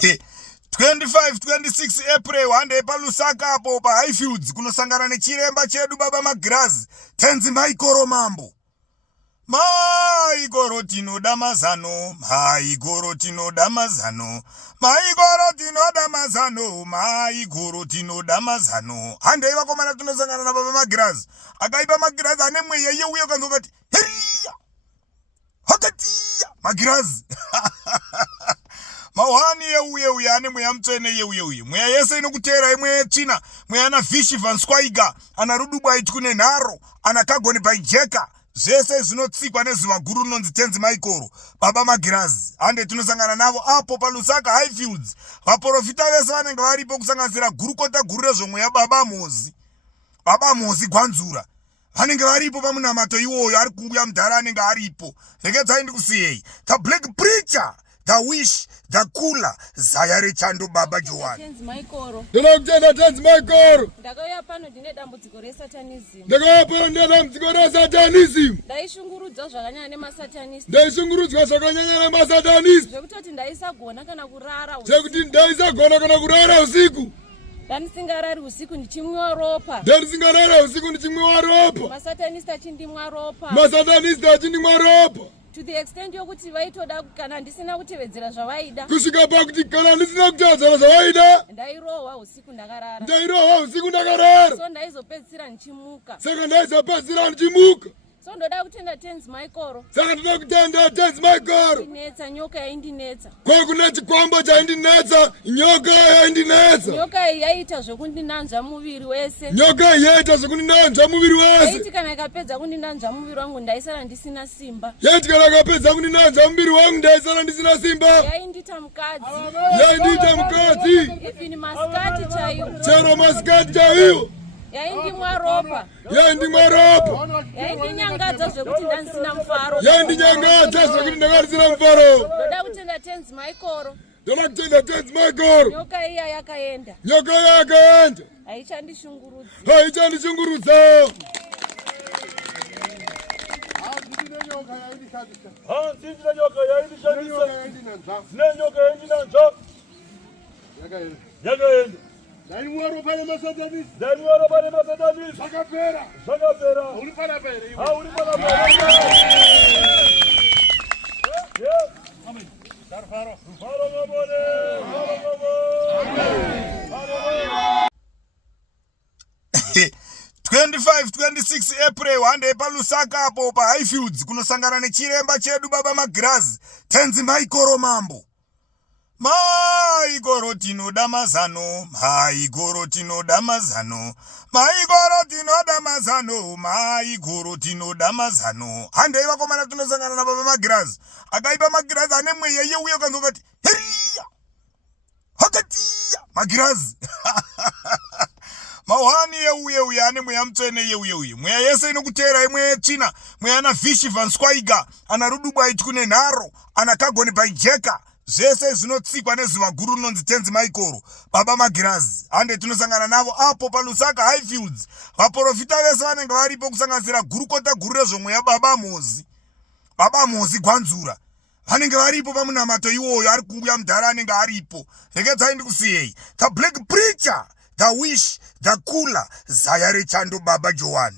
26 April wande palusaka apo pa Highfields kunosangana nechiremba chedu baba Magirazi tenzi Maikoro Mambo. Maikoro tinoda mazano, Maikoro tinoda mazano, Maikoro tinoda mazano, Maikoro tinoda mazano. Hande vakomana tunosangana na baba Magirazi. Akaipa Magirazi ane mweya yeuye kanzokati heriya hakatia Magirazi. Mawani yeuye ane mweya mtsene yeuye. Mweya yese inokutera imwe china, mweya na Fishi van Swaiga, ana Rudubu aitukune naro, ana Kagoni Paijeka. Zvese zvinotsikwa nezuva guru rinonzi tenzi Maikoro baba Magirazi. Hande tunosangana navo apo palusaka Highfields. Vaprofita vese vanenge varipo kusanganisira gurukota guru rezvomweya baba Mozi Gwanzura. Vanenge varipo pamunamato iwoyo ari kuuya mudhara anenge aripo. Regedzai ndikusiyei. The Black Preacher, The Wish, The Cooler, Zayare Chando baba Joan. Tenzi Maikoro. Ndinokutenda tenzi Maikoro. Ndakauya pano ndine dambudziko resatanism. Ndakauya pano ndine dambudziko resatanism. Ndaishungurudzwa zvakanyanya nemasatanist. Ndaishungurudzwa zvakanyanya nemasatanist. Zvekutoti ndaisagona kana kurara usiku. Zvekuti ndaisagona kana kurara usiku. Ndanisingarari usiku ndichimwa ropa. Ndanisingarari usiku ndichimwa ropa. Masatanist achindimwa ropa. Masatanist achindimwa ropa. To the extent yokuti vaitoda kana ndisina kutevedzera zvavaida. Kusvika pakuti kana ndisina kutevedzera zvavaida. Ndairohwa usiku ndakarara. So ndaizopedzisira ndichimuka. Saka ndaizopedzisira ndichimuka. So ndoda kutenda tenzi Maikoro. Saka ndoda kutenda tenzi Maikoro. Ndinetsa nyoka yaindinetsa. Kwa kuna chikwambo chaindinetsa, nyoka yaindinetsa. Nyoka iyi yaita zvokundinanzva muviri wese. Nyoka iyi yaita zvokundinanzva muviri wese. Yaiti kana ikapedza kundinanzva muviri wangu ndaisara ndisina simba. Yaiti kana ikapedza kundinanzva muviri wangu ndaisara ndisina simba. Yaindita mukadzi. Yaindita mukadzi. Even masikati chaiwo. Chero masikati chaiwo. Yaindimwa ropa. Yaindimwa ropa. Yaindinyangadza zvekuti ndaisina mufaro. Yaindinyangadza zvekuti ndakarisina mufaro. Ndoda kutenda tenzi Maikoro. Ndoda kutenda tenzi Maikoro. Nyoka iya yakaenda. Nyoka iya yakaenda. Haichandishungurudza. Haichandishungurudza. Sindina nyoka yaindishandisa. Zine nyoka yaindinanzva. Yakaenda. Ndaniwaro pane masatanist. Zvakapera. Uri pana pere iwe. Uri pana pere. Amen. Faro ngabone. Amen. 26 April wande palusaka apo pa Highfields kunosangana nechiremba chedu baba Magirazi tenzi Maikoro Mambo. Maikoro tinoda mazano, Maikoro tinoda mazano, Maikoro tinoda mazano, Maikoro tinoda mazano. Hande vakomana tunosangana na baba Magirazi. Akaipa Magirazi ane mweya yeuye kanzokati heriya hakatia Magirazi. Mawani yeuye ane mweya mtsene yeuye. Mweya yese inokutera imwe china, mweya na Fishi van Swaiga, ana Rudubu aitukune naro, ana Kagoni Paijeka. Zvese zvinotsikwa nezuva guru rinonzi tenzi Maikoro baba Magirazi. Hande tunosangana navo apo palusaka Highfields. Vaprofita vese vanenge varipo kusanganisira gurukota guru rezvomweya baba Mozi Gwanzura. Vanenge varipo pamunamato iwoyo ari kuuya mudhara anenge aripo. Regedzai ndikusiyei. The Black Preacher, The Wish, The Cooler, Zayare Chando baba Joan.